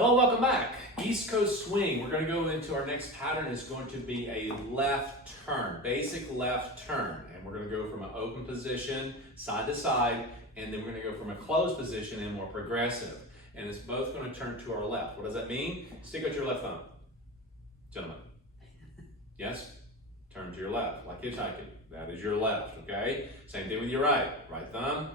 Hello, welcome back. East Coast swing. We're going to go into our next pattern. Is going to be a left turn, basic left turn. And we're going to go from an open position, side to side, and then we're going to go from a closed position and more progressive. And it's both going to turn to our left. What does that mean? Stick out your left thumb. Gentlemen. Yes? Turn to your left, like hitchhiking. That is your left, okay? Same thing with your right. Right thumb,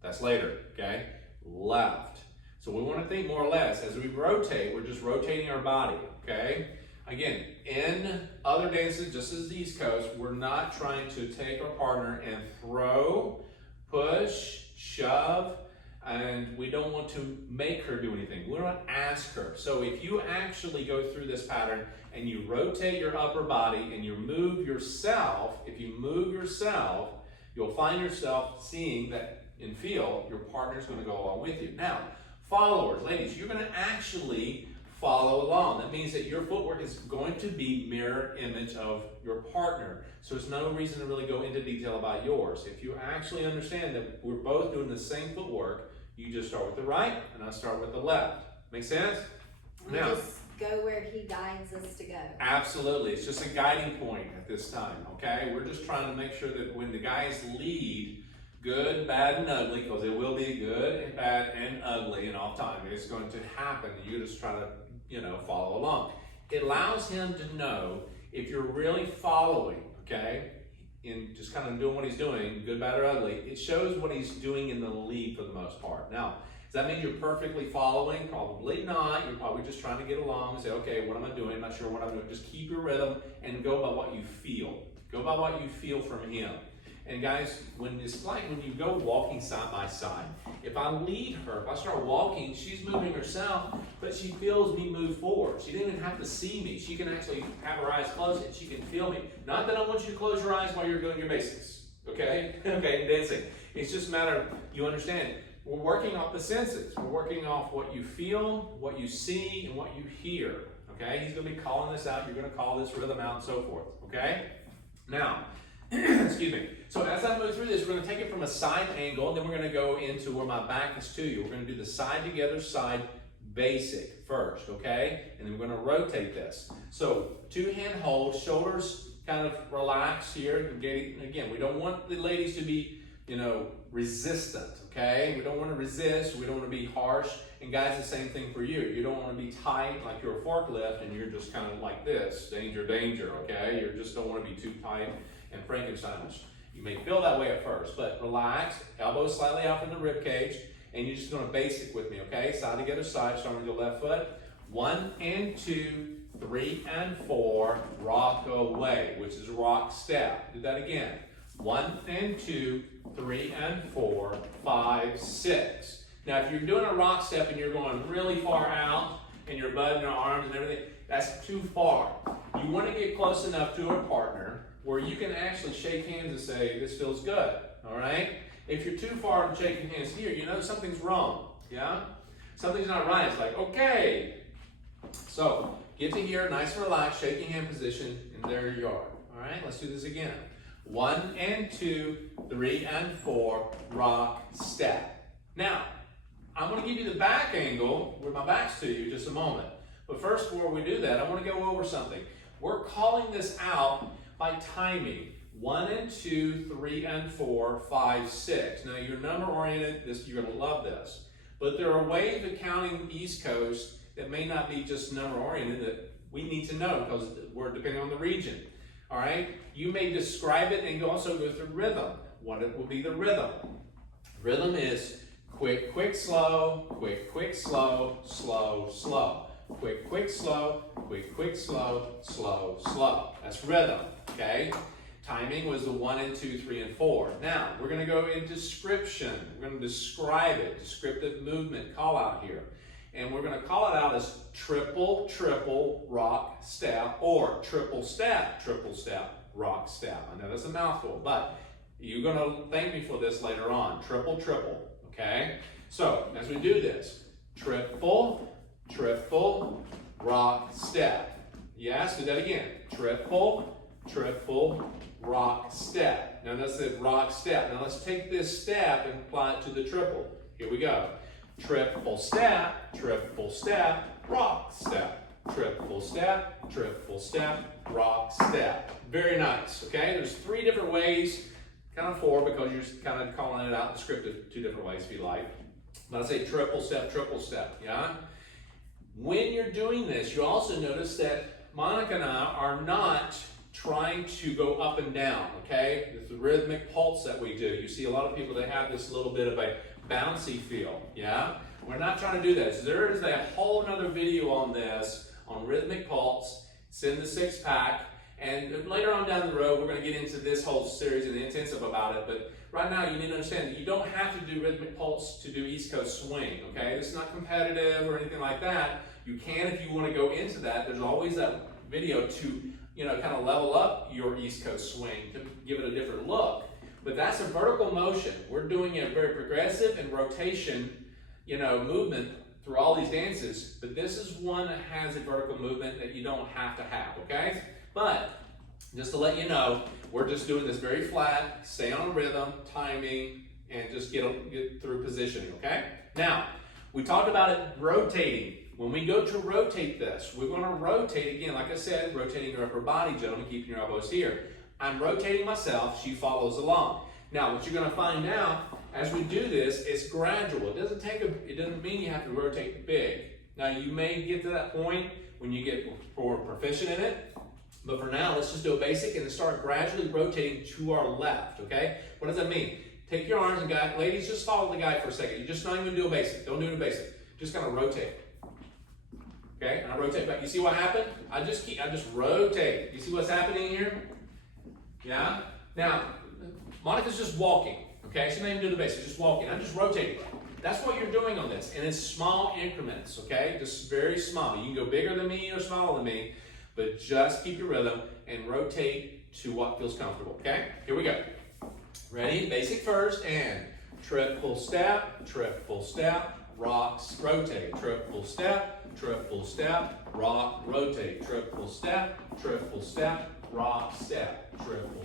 that's later, okay? Left. So we want to think more or less, as we rotate, we're just rotating our body, okay? Again, in other dances, just as the East Coast, we're not trying to take our partner and throw, push, shove, and we don't want to make her do anything. We want to ask her. So if you actually go through this pattern and you rotate your upper body and you move yourself, if you move yourself, you'll find yourself seeing that and feel your partner's going to go along with you. Now, followers, ladies, you're going to actually follow along. That means that your footwork is going to be mirror image of your partner. So there's no reason to really go into detail about yours. If you actually understand that we're both doing the same footwork, you just start with the right and I start with the left. Make sense? We just go where he guides us to go. Absolutely. It's just a guiding point at this time, okay? We're just trying to make sure that when the guys lead, good, bad, and ugly, because it will be good and bad and ugly, and all time. It's going to happen. You just try to, follow along. It allows him to know if you're really following, okay, in just kind of doing what he's doing, good, bad, or ugly. It shows what he's doing in the lead for the most part. Now, does that mean you're perfectly following? Probably not. You're probably just trying to get along and say, okay, what am I doing? I'm not sure what I'm doing. Just keep your rhythm and go by what you feel. Go by what you feel from him. And guys, it's like when you go walking side by side. If I lead her, if I start walking, she's moving herself, but she feels me move forward. She didn't even have to see me. She can actually have her eyes closed and she can feel me. Not that I want you to close your eyes while you're doing your basics, okay? Okay, dancing. It's just a matter of, you understand, we're working off the senses. We're working off what you feel, what you see, and what you hear, okay? He's gonna be calling this out. You're gonna call this rhythm out and so forth, okay? Now, excuse me. So as I move through this, we're going to take it from a side angle, and then we're going to go into where my back is to you. We're going to do the side together side basic first, okay? And then we're going to rotate this. So 2-hand hold, shoulders kind of relax here. Again, we don't want the ladies to be, resistant, okay? We don't want to resist. We don't want to be harsh. And guys, the same thing for you. You don't want to be tight like you're a forklift and you're just kind of like this. Danger, danger, okay? You just don't want to be too tight and Frankensteinish. You may feel that way at first, but relax, elbows slightly out from the rib cage, and you're just going to basic with me, okay? Side together side, starting with your left foot. 1 and 2, 3 and 4, rock away, which is rock step. Do that again. 1 and 2, 3 and 4, 5, 6. Now, if you're doing a rock step and you're going really far out, and your butt and your arms and everything, that's too far. You want to get close enough to a partner where you can actually shake hands and say, this feels good, all right? If you're too far from shaking hands here, you know something's wrong, yeah? Something's not right. It's like, okay. So get to here, nice and relaxed, shaking hand position, and there you are, all right? Let's do this again. 1 and 2, 3 and 4, rock, step. Now, I'm going to give you the back angle where my back's to you in just a moment. But first, before we do that, I want to go over something. We're calling this out by timing. 1 and 2, 3 and 4, 5, 6. Now you're number oriented, you're going to love this. But there are ways of counting East Coast that may not be just number oriented that we need to know because we're depending on the region. All right? You may describe it and also go through rhythm. What it will be the rhythm? Rhythm is quick, quick, slow, quick, quick, slow, slow, slow. Quick, quick, slow, quick, quick, slow, slow, slow. That's rhythm, okay? Timing was the 1 and 2, 3 and 4. Now, we're going to go in description. We're going to describe it, descriptive movement, call out here. And we're going to call it out as triple, triple, rock, step, or triple step, rock, step. I know that's a mouthful, but you're going to thank me for this later on. Triple, triple, okay? So, as we do this, triple, triple, rock, step. Yes, do that again. Triple, triple, rock, step. Now that's the rock step. Now let's take this step and apply it to the triple. Here we go. triple step, rock step. Triple step, rock step. Very nice, okay? There's 3 different ways, kind of 4 because you're kind of calling it out in the script 2 different ways if you like. But I say triple step, yeah? When you're doing this, you also notice that Monica and I are not trying to go up and down, okay? It's the rhythmic pulse that we do. You see a lot of people that have this little bit of a bouncy feel, yeah? We're not trying to do this. There is a whole another video on this, on rhythmic pulse. It's in the 6-pack. And later on down the road, we're going to get into this whole series and the intensive about it. But right now, you need to understand that you don't have to do rhythmic pulse to do East Coast swing, okay? This is not competitive or anything like that. You can if you want to go into that. There's always that video to, kind of level up your East Coast swing to give it a different look. But that's a vertical motion. We're doing a very progressive and rotation, movement through all these dances. But this is one that has a vertical movement that you don't have to have, okay? But just to let you know, we're just doing this very flat, stay on rhythm, timing, and just get through positioning, okay? Now, we talked about it rotating. When we go to rotate this, we're going to rotate again, like I said, rotating your upper body, gentlemen, keeping your elbows here. I'm rotating myself, she follows along. Now, what you're going to find out as we do this, it's gradual. It doesn't mean you have to rotate big. Now, you may get to that point when you get more proficient in it. But for now, let's just do a basic and then start gradually rotating to our left, okay? What does that mean? Take your arms and guide. Ladies, just follow the guide for a second. You're just not even do a basic. Don't do a basic. Just kind of rotate. Okay? And I rotate back. You see what happened? I just rotate. You see what's happening here? Yeah? Now, Monica's just walking, okay? She didn't even do the basic. Just walking. I'm just rotating. That's what you're doing on this. And it's small increments, okay? Just very small. You can go bigger than me or smaller than me. But just keep your rhythm and rotate to what feels comfortable, okay? Here we go. Ready? Basic first, and triple step, rock, rotate. Triple step, rock, rotate. Triple step, rock, step. Triple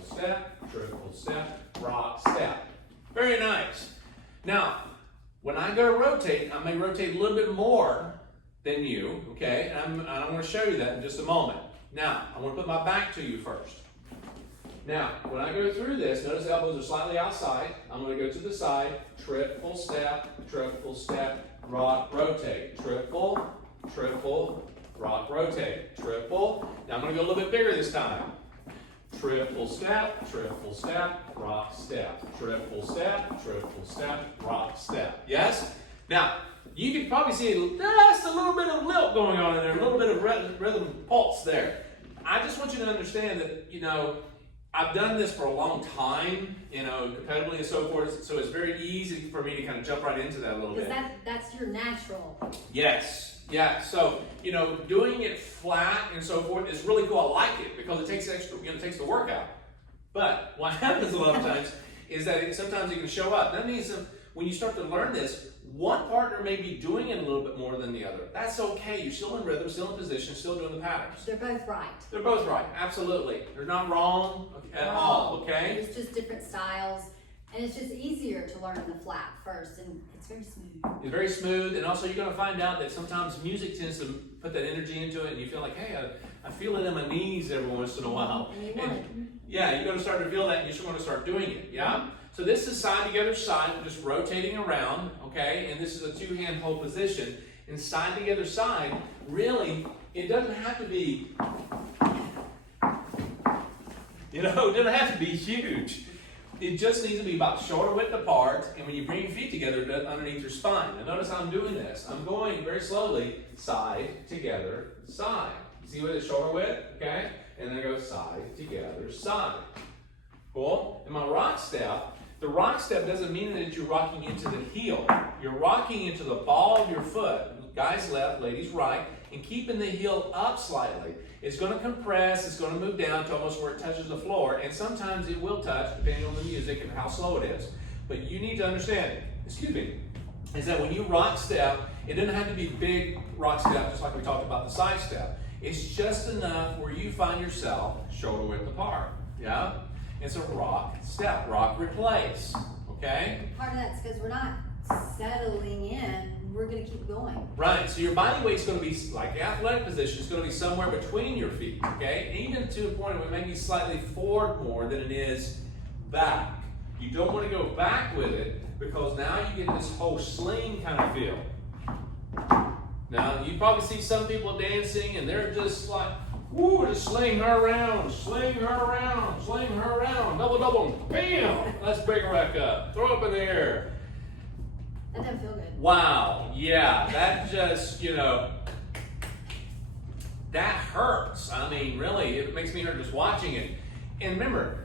step, rock, step. Very nice. Now, when I go to rotate, I may rotate a little bit more than you, okay? And I'm going to show you that in just a moment. Now, I want to put my back to you first. Now, when I go through this, notice the elbows are slightly outside. I'm going to go to the side, triple step, rock, rotate. Triple, rock, rotate. Triple. Now I'm going to go a little bit bigger this time. Triple step, rock, step. Triple step, rock, step. Yes? Now, you can probably see just a little bit of lilt going on in there, a little bit of rhythm pulse there. I just want you to understand that, I've done this for a long time, competitively and so forth, so it's very easy for me to kind of jump right into that a little bit. Because that's your natural. Yes, yeah. So, doing it flat and so forth is really cool. I like it because it takes it takes the workout. But what happens a lot of times is that sometimes it can show up. That means when you start to learn this, one partner may be doing it a little bit more than the other. That's okay. You're still in rhythm, still in position, still doing the patterns. They're both right. They're both right. Absolutely. They're not wrong at all, okay? It's just different styles. And it's just easier to learn the flat first. And it's very smooth. It's very smooth. And also you're going to find out that sometimes music tends to put that energy into it. And you feel like, hey, I feel it in my knees every once in a while. And you want it. Yeah, you're going to start to feel that and you just want to start doing it. Yeah? So this is side together side, we're just rotating around, okay? And this is a 2-hand hold position. And side together side, really, it doesn't have to be, it doesn't have to be huge. It just needs to be about shoulder width apart, and when you bring your feet together underneath your spine. Now notice how I'm doing this. I'm going very slowly, side, together, side. See what it's shoulder width, okay? And then I go side, together, side. Cool? In my rock step, the rock step doesn't mean that you're rocking into the heel. You're rocking into the ball of your foot. Guys left, ladies right, and keeping the heel up slightly. It's going to compress, it's going to move down to almost where it touches the floor, and sometimes it will touch depending on the music and how slow it is. But you need to understand, is that when you rock step, it doesn't have to be big rock step just like we talked about the side step. It's just enough where you find yourself shoulder width apart. Yeah? It's a rock step, rock replace, okay? Part of that's because we're not settling in we're gonna keep going. Right, so your body weight's gonna be, like the athletic position, is gonna be somewhere between your feet, okay? Even to a point where it may be slightly forward more than it is back. You don't wanna go back with it because now you get this whole sling kind of feel. Now, you probably see some people dancing and they're just like, woo, just sling her around, sling her around, sling her around, double, double, bam! Let's bring her back up, throw up in the air. That doesn't feel good. Wow, yeah, that just, that hurts. I mean, really, it makes me hurt just watching it. And remember,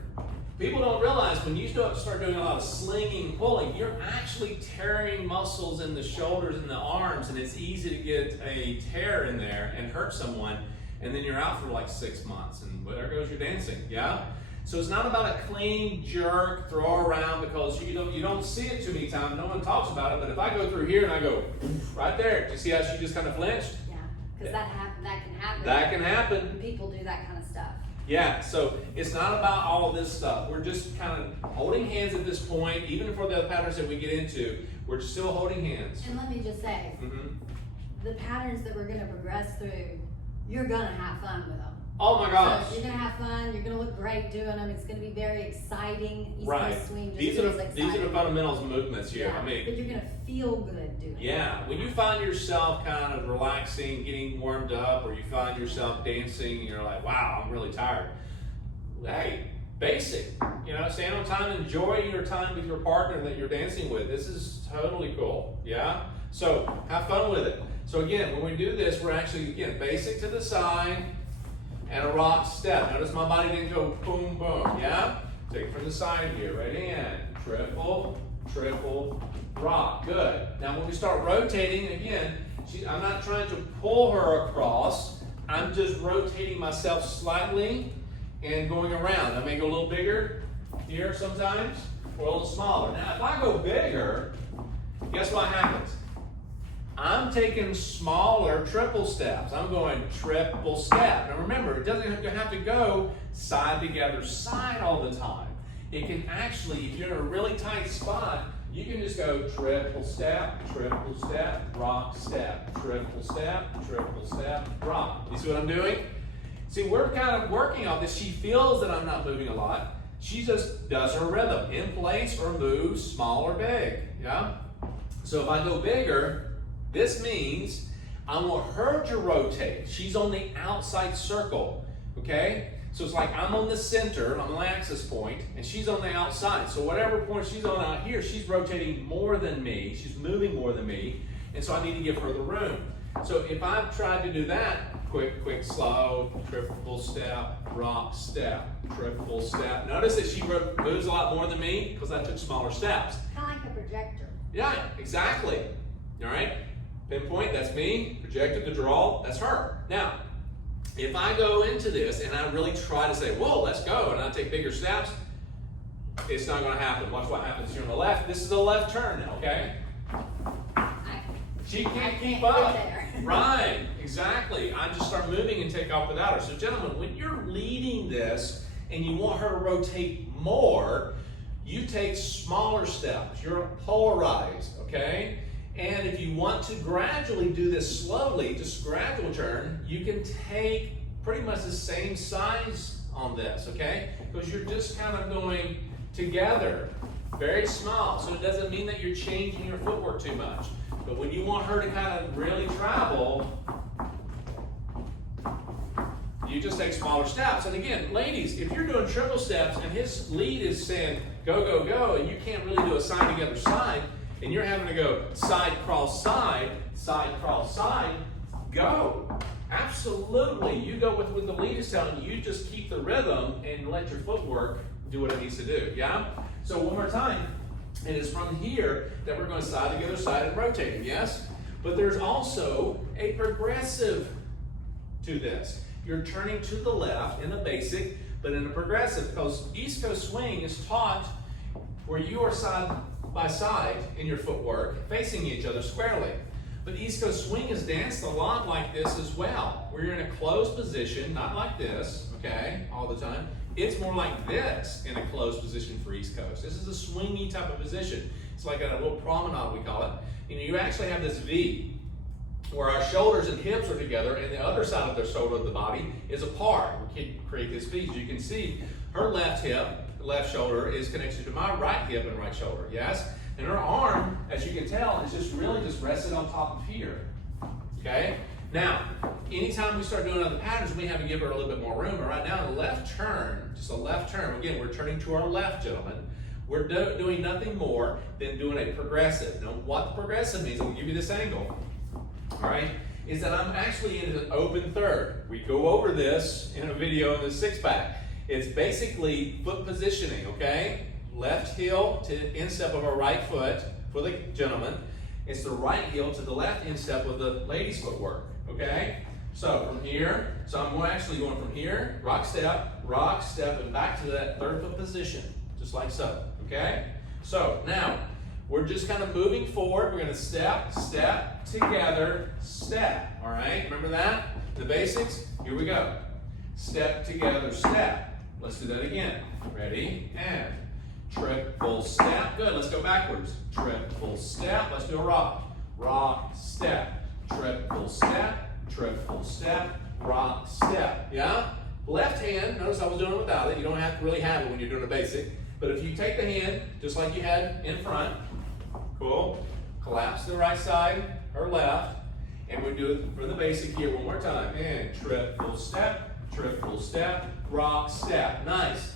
people don't realize when you start doing a lot of slinging, pulling, you're actually tearing muscles in the shoulders and the arms, and it's easy to get a tear in there and hurt someone, and then you're out for like 6 months, and there goes your dancing, yeah? So it's not about a clean jerk, throw around, because you don't see it too many times, no one talks about it, but if I go through here and I go, right there, do you see how she just kind of flinched? Yeah, because that can happen. That can happen. People do that kind of stuff. Yeah, so it's not about all of this stuff. We're just kind of holding hands at this point, even for the patterns that we get into, we're still holding hands. And let me just say, the patterns that we're going to progress through, you're going to have fun with them. Oh my gosh. So you're going to have fun, you're going to look great doing them, it's going to be very exciting. East Right. Coast swing just These are the exciting. fundamentals movements here. Yeah, I mean, but you're going to feel good doing it. yeah, when you find yourself kind of relaxing, getting warmed up, or you find yourself dancing and you're like, wow, I'm really tired. Hey, basic, stand on time, enjoy your time with your partner that you're dancing with. This is totally cool, yeah? So have fun with it. So again, when we do this, we're actually, again, basic to the side and a rock step. Notice my body didn't go boom, boom, yeah? Take it from the side here, right in, triple, triple, rock, good. Now when we start rotating, again, I'm not trying to pull her across, I'm just rotating myself slightly and going around. I may go a little bigger here sometimes, or a little smaller. Now, if I go bigger, guess what happens? I'm taking smaller triple steps. I'm going triple step. Now remember, it doesn't have to go side together side all the time. It can actually, if you're in a really tight spot, you can just go triple step, rock, step, triple step, rock. You see what I'm doing? See, we're kind of working on this. She feels that I'm not moving a lot. She just does her rhythm, in place or moves, small or big, yeah? So if I go bigger, this means I want her to rotate. She's on the outside circle, okay? So it's like I'm on the center, on my axis point, and she's on the outside. So whatever point she's on out here, she's rotating more than me. She's moving more than me, and so I need to give her the room. So if I've tried to do that, quick, slow, triple step, rock, step, triple step. Notice that she moves a lot more than me because I took smaller steps. Kind of like a projector. Yeah, exactly. All right, pinpoint, that's me. Projected to draw, that's her. Now, if I go into this and I really try to say, whoa, let's go, and I take bigger steps, it's not going to happen. Watch what happens here on the left. This is a left turn now, okay? She can't keep up. Right, exactly. I just start moving and take off without her. So gentlemen, when you're leading this and you want her to rotate more, you take smaller steps. You're polarized, okay? And if you want to gradually do this slowly, just gradual turn, you can take pretty much the same size on this, okay? Because you're just kind of going together, very small. So it doesn't mean that you're changing your footwork too much. But when you want her to kind of really travel, you just take smaller steps. And again, ladies, if you're doing triple steps and his lead is saying go, go, go, and you can't really do a side together side, and you're having to go side, cross, side, go. Absolutely. You go with what the lead is telling you. You just keep the rhythm and let your footwork do what it needs to do. Yeah? So one more time. And it's from here that we're going to side together side and rotating, yes? But there's also a progressive to this. You're turning to the left in a basic, but in a progressive, because East Coast swing is taught where you are side by side in your footwork, facing each other squarely. But East Coast swing is danced a lot like this as well, where you're in a closed position, not like this, okay, all the time. It's more like this in a closed position for East Coast. This is a swingy type of position. It's like a little promenade, we call it. And you actually have this V, where our shoulders and hips are together, and the other side of the shoulder of the body is apart. We can create this V. As you can see, her left hip, left shoulder is connected to my right hip and right shoulder, yes? And her arm, as you can tell, is just really just rested on top of here, okay? Now, anytime we start doing other patterns, we have to give her a little bit more room. But right now, the left turn, just a left turn. Again, we're turning to our left, gentlemen. We're doing nothing more than doing a progressive. Now, what the progressive means, I'll give you this angle, all right, is that I'm actually in an open third. We go over this in a video in the six-pack. It's basically foot positioning, okay? Left heel to instep of our right foot for the gentleman. It's the right heel to the left instep of the lady's footwork, okay? So from here, I'm actually going from here, rock, step, and back to that third foot position, just like so, okay? So now, we're just kind of moving forward. We're gonna step, step, together, step, all right? Remember that? The basics, here we go. Step, together, step. Let's do that again. Ready, and triple step. Good, let's go backwards. Triple step, let's do a rock. Rock, step, triple step, rock, step, yeah? Left hand, notice I was doing it without it. You don't have to really have it when you're doing a basic. But if you take the hand, just like you had in front, cool, collapse to the right side or left, and we do it for the basic here one more time. And triple step, rock, step. Nice.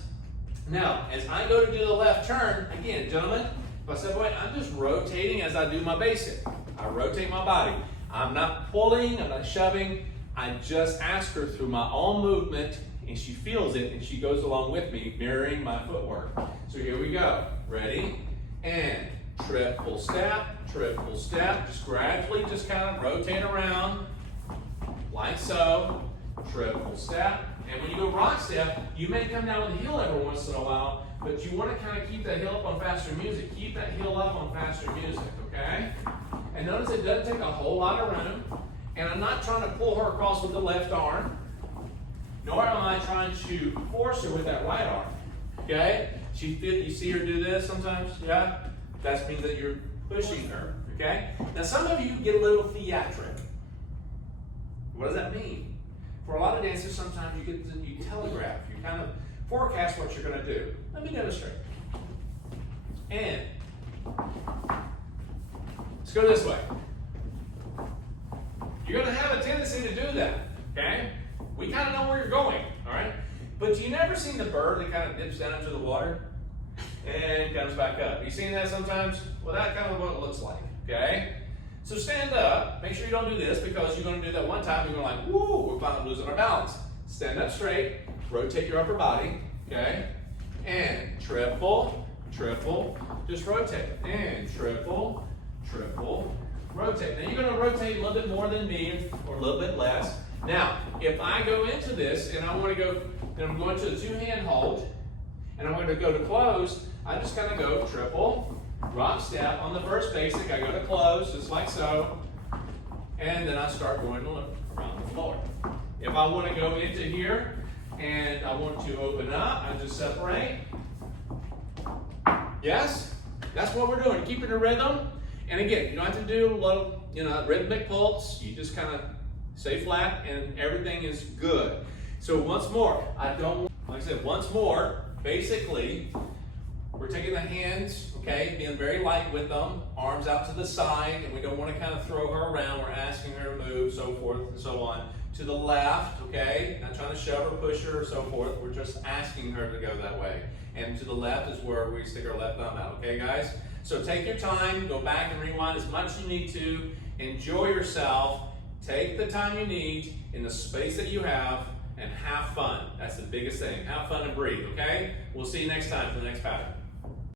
Now, as I go to do the left turn, again, gentlemen, if I step away, I'm just rotating as I do my basic. I rotate my body. I'm not pulling, I'm not shoving. I just ask her through my own movement, and she feels it, and she goes along with me, mirroring my footwork. So here we go. Ready? And triple step, just gradually just kind of rotate around, like so. Triple step. And when you go rock step, you may come down with the heel every once in a while, but you want to kind of keep that heel up on faster music. Keep that heel up on faster music, okay? And notice it doesn't take a whole lot of room, and I'm not trying to pull her across with the left arm, nor am I trying to force her with that right arm, okay? You see her do this sometimes, yeah? That means that you're pushing her, okay? Now some of you get a little theatric. What does that mean? For a lot of dancers, sometimes you telegraph, you kind of forecast what you're going to do. Let me demonstrate. And let's go this way. You're going to have a tendency to do that, okay? We kind of know where you're going, all right? But you never seen the bird that kind of dips down into the water and comes back up? You seen that sometimes? Well, that's kind of what it looks like, okay? So stand up, make sure you don't do this because you're going to do that one time, you're going to like, woo, we're finally losing our balance. Stand up straight, rotate your upper body, okay? And triple, just rotate. And triple, rotate. Now you're going to rotate a little bit more than me or a little bit less. Now, if I go into this and I want to go, and I'm going to the two-hand hold, and I'm going to go to close, I just kind of go triple, rock step. On the first basic, I go to close, just like so, and then I start going around the floor. If I want to go into here, and I want to open up, I just separate. Yes? That's what we're doing, keeping the rhythm. And again, you don't have to do a little, rhythmic pulse. You just kind of stay flat, and everything is good. So once more, basically, we're taking the hands, okay, being very light with them, arms out to the side, and we don't want to kind of throw her around. We're asking her to move, so forth and so on. To the left, okay, not trying to shove or push her or so forth. We're just asking her to go that way. And to the left is where we stick our left thumb out, okay, guys? So take your time, go back and rewind as much as you need to. Enjoy yourself. Take the time you need in the space that you have, and have fun. That's the biggest thing. Have fun and breathe, okay? We'll see you next time for the next pattern.